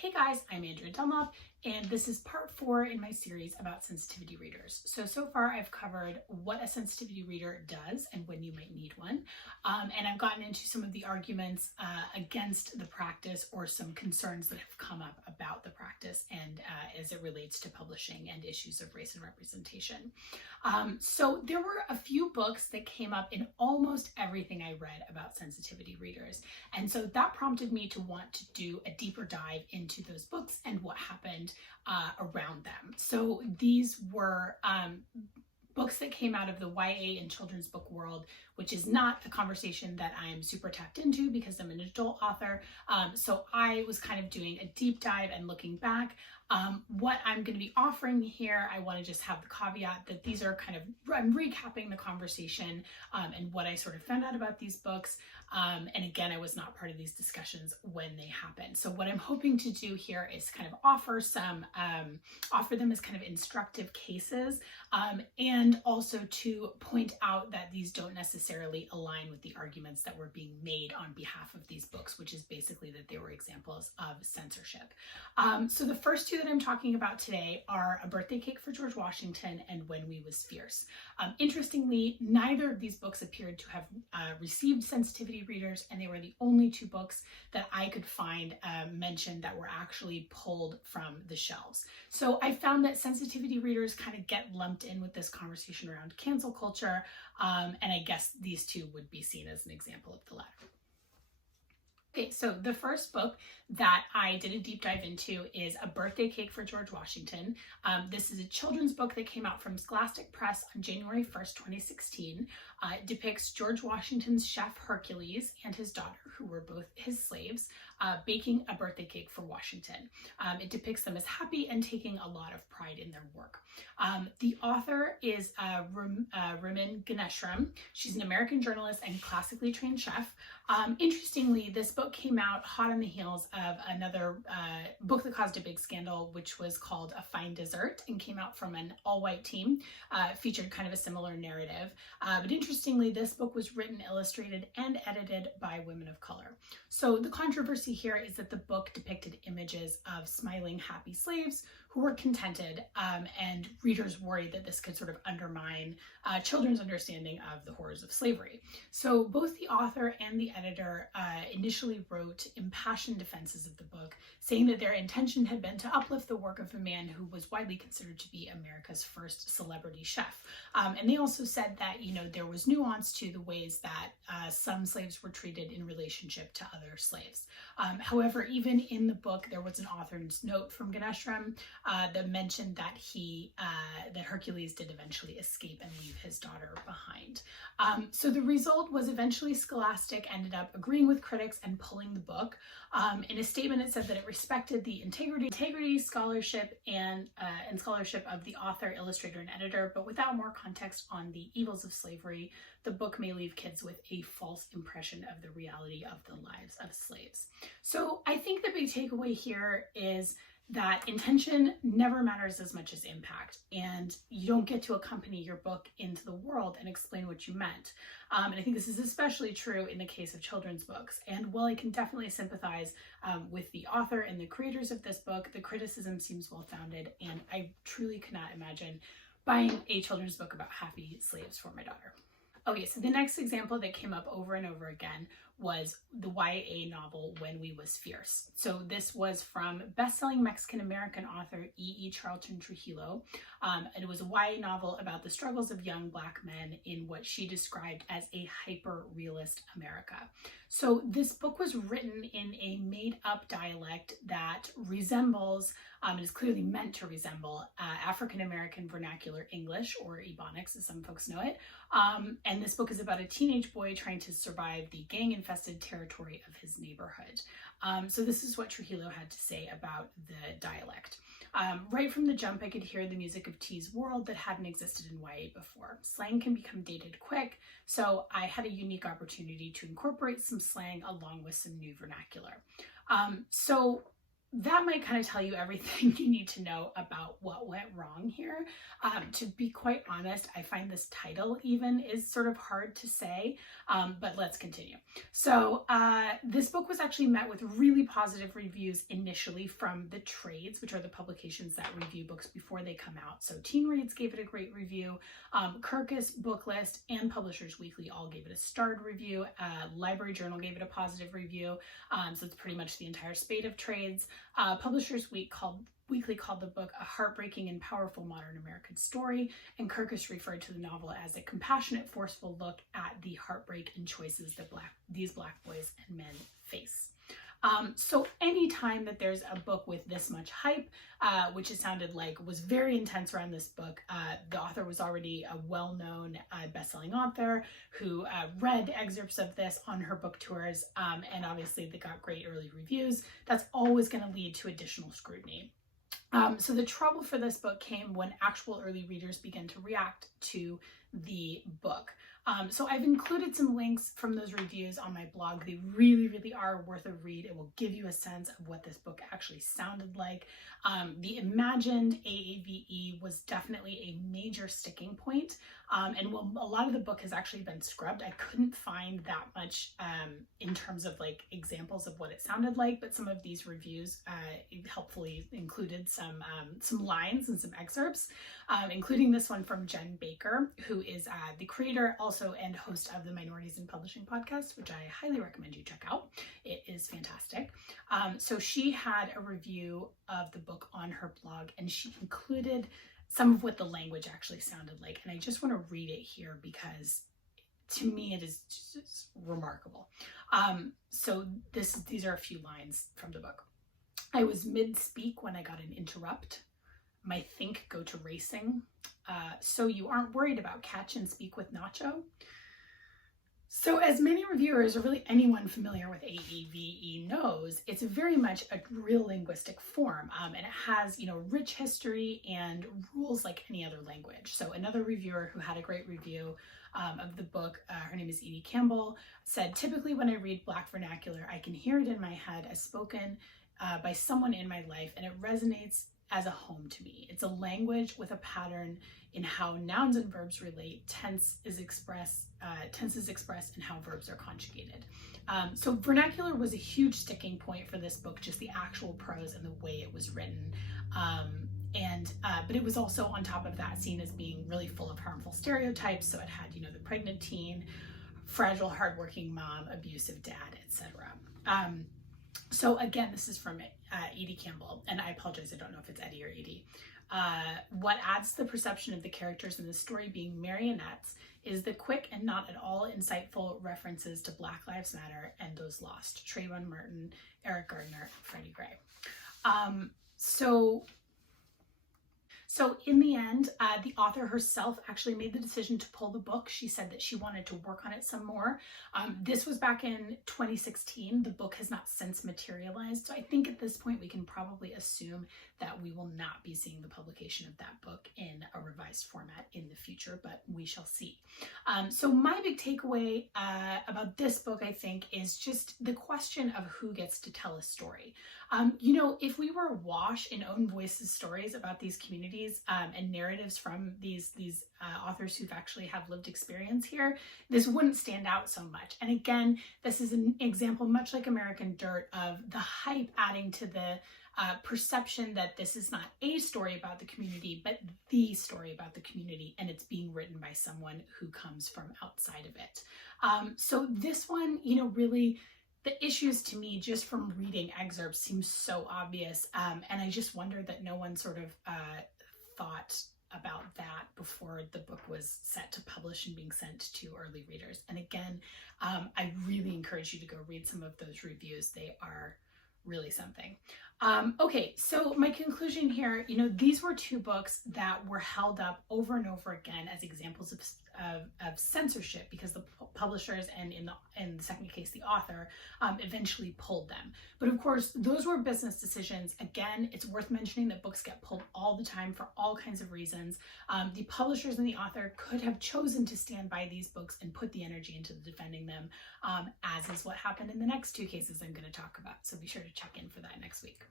Hey guys, I'm Andrea Dunlop, and this is part 4 in my series about sensitivity readers. So far I've covered what a sensitivity reader does and when you might need one, and I've gotten into some of the arguments against the practice or some concerns that have come up about the practice and as it relates to publishing and issues of race and representation. So there were a few books that came up in almost everything I read about sensitivity readers, and so that prompted me to want to do a deeper dive into those books and what happened around them. So these were books that came out of the YA and children's book world, which is not the conversation that I'm super tapped into because I'm an adult author. So I was kind of doing a deep dive and looking back. What I'm going to be offering here, I want to just have the caveat that these are kind of, I'm recapping the conversation and what I sort of found out about these books. And again, I was not part of these discussions when they happened. So what I'm hoping to do here is kind of offer them as kind of instructive cases, and also to point out that these don't necessarily align with the arguments that were being made on behalf of these books, which is basically that they were examples of censorship. So the first two that I'm talking about today are A Birthday Cake for George Washington and When We Was Fierce. Interestingly, neither of these books appeared to have received sensitivity readers, and they were the only two books that I could find mentioned that were actually pulled from the shelves. So I found that sensitivity readers kind of get lumped in with this conversation around cancel culture, and I guess these two would be seen as an example of the latter. Okay, so the first book that I did a deep dive into is A Birthday Cake for George Washington. This is a children's book that came out from Scholastic Press on January 1st, 2016. It depicts George Washington's chef Hercules and his daughter, who were both his slaves, baking a birthday cake for Washington. It depicts them as happy and taking a lot of pride in their work. The author is Rimin Ganeshram. She's an American journalist and classically trained chef. Interestingly, this book came out hot on the heels of another book that caused a big scandal, which was called A Fine Dessert, and came out from an all-white team. Featured kind of a similar narrative. But interestingly, this book was written, illustrated, and edited by women of color. So the controversy here is that the book depicted images of smiling, happy slaves who were contented, and readers worried that this could sort of undermine children's understanding of the horrors of slavery. So both the author and the editor initially wrote impassioned defenses of the book, saying that their intention had been to uplift the work of a man who was widely considered to be America's first celebrity chef. And they also said that, you know, there was nuance to the ways that some slaves were treated in relationship to other slaves. However, even in the book, there was an author's note from Ganeshram that mentioned that that Hercules did eventually escape and leave his daughter behind. So the result was eventually Scholastic ended up agreeing with critics and pulling the book. In a statement, it said that it respected the integrity, scholarship, and scholarship of the author, illustrator, and editor, but without more context on the evils of slavery, the book may leave kids with a false impression of the reality of the lives of slaves. So I think the big takeaway here is that intention never matters as much as impact, and you don't get to accompany your book into the world and explain what you meant. And I think this is especially true in the case of children's books. And while I can definitely sympathize with the author and the creators of this book, the criticism seems well-founded, and I truly cannot imagine buying a children's book about happy slaves for my daughter. Okay, so the next example that came up over and over again was the YA novel When We Was Fierce. So this was from best-selling Mexican-American author E. Charlton Trujillo. It was a YA novel about the struggles of young Black men in what she described as a hyper-realist America. So this book was written in a made-up dialect that resembles, and is clearly meant to resemble, African-American Vernacular English, or Ebonics as some folks know it. And this book is about a teenage boy trying to survive the gang-infested territory of his neighborhood. So this is what Trujillo had to say about the dialect. Right from the jump, I could hear the music of T's world that hadn't existed in YA before. Slang can become dated quick, so I had a unique opportunity to incorporate some slang along with some new vernacular. So that might kind of tell you everything you need to know about what went wrong here. To be quite honest, I find this title even is sort of hard to say, but let's continue. So this book was actually met with really positive reviews initially from the trades, which are the publications that review books before they come out. So Teen Reads gave it a great review. Kirkus, Booklist, and Publishers Weekly all gave it a starred review. Library Journal gave it a positive review. So it's pretty much the entire spate of trades. Publishers Weekly called the book a heartbreaking and powerful modern American story, and Kirkus referred to the novel as a compassionate, forceful look at the heartbreak and choices that these Black boys and men face. So anytime that there's a book with this much hype, which it sounded like was very intense around this book, the author was already a well-known best-selling author who read excerpts of this on her book tours, and obviously they got great early reviews. That's always going to lead to additional scrutiny. So the trouble for this book came when actual early readers began to react to the book. So I've included some links from those reviews on my blog. They really, really are worth a read. It will give you a sense of what this book actually sounded like. The imagined AAVE was definitely a major sticking point. And while a lot of the book has actually been scrubbed, I couldn't find that much in terms of like examples of what it sounded like, but some of these reviews helpfully included some lines and some excerpts, including this one from Jen Baker, who is the creator also and host of the Minorities in Publishing podcast, which I highly recommend you check out. It is fantastic. So she had a review of the book on her blog, and she included some of what the language actually sounded like. And I just want to read it here because to me it is just remarkable. So these are a few lines from the book. I was mid-speak when I got an interrupt. My think go to racing. So you aren't worried about catch and speak with Nacho? So as many reviewers, or really anyone familiar with AAVE knows, it's very much a real linguistic form, and it has, rich history and rules like any other language. So another reviewer who had a great review of the book, her name is Edie Campbell, said, typically when I read Black vernacular, I can hear it in my head as spoken by someone in my life, and it resonates as a home to me. It's a language with a pattern in how nouns and verbs relate. Tense is expressed in how verbs are conjugated. So vernacular was a huge sticking point for this book, just the actual prose and the way it was written. But it was also on top of that seen as being really full of harmful stereotypes. So it had, the pregnant teen, fragile, hardworking mom, abusive dad, etc. So again, this is from Edie Campbell, and I apologize, I don't know if it's Eddie or Edie. What adds to the perception of the characters in the story being marionettes is the quick and not at all insightful references to Black Lives Matter and those lost, Trayvon Martin, Eric Gardner, and Freddie Gray. So in the end, the author herself actually made the decision to pull the book. She said that she wanted to work on it some more. This was back in 2016. The book has not since materialized. So I think at this point we can probably assume that we will not be seeing the publication of that book in a revised format in the future, but we shall see. So my big takeaway about this book, I think, is just the question of who gets to tell a story. If we were awash in own voices stories about these communities and narratives from these authors who've actually have lived experience here, this wouldn't stand out so much. And again, this is an example, much like American Dirt, of the hype adding to the perception that this is not a story about the community, but the story about the community, and it's being written by someone who comes from outside of it. So this one, really, the issues to me just from reading excerpts seem so obvious, and I just wonder that no one sort of thought about that before the book was set to publish and being sent to early readers. And again, I really encourage you to go read some of those reviews. They are really something. Okay, so my conclusion here, these were two books that were held up over and over again as examples of censorship because the publishers and in the second case, the author eventually pulled them. But of course, those were business decisions. Again, it's worth mentioning that books get pulled all the time for all kinds of reasons. The publishers and the author could have chosen to stand by these books and put the energy into defending them, as is what happened in the next two cases I'm going to talk about. So be sure to check in for that next week.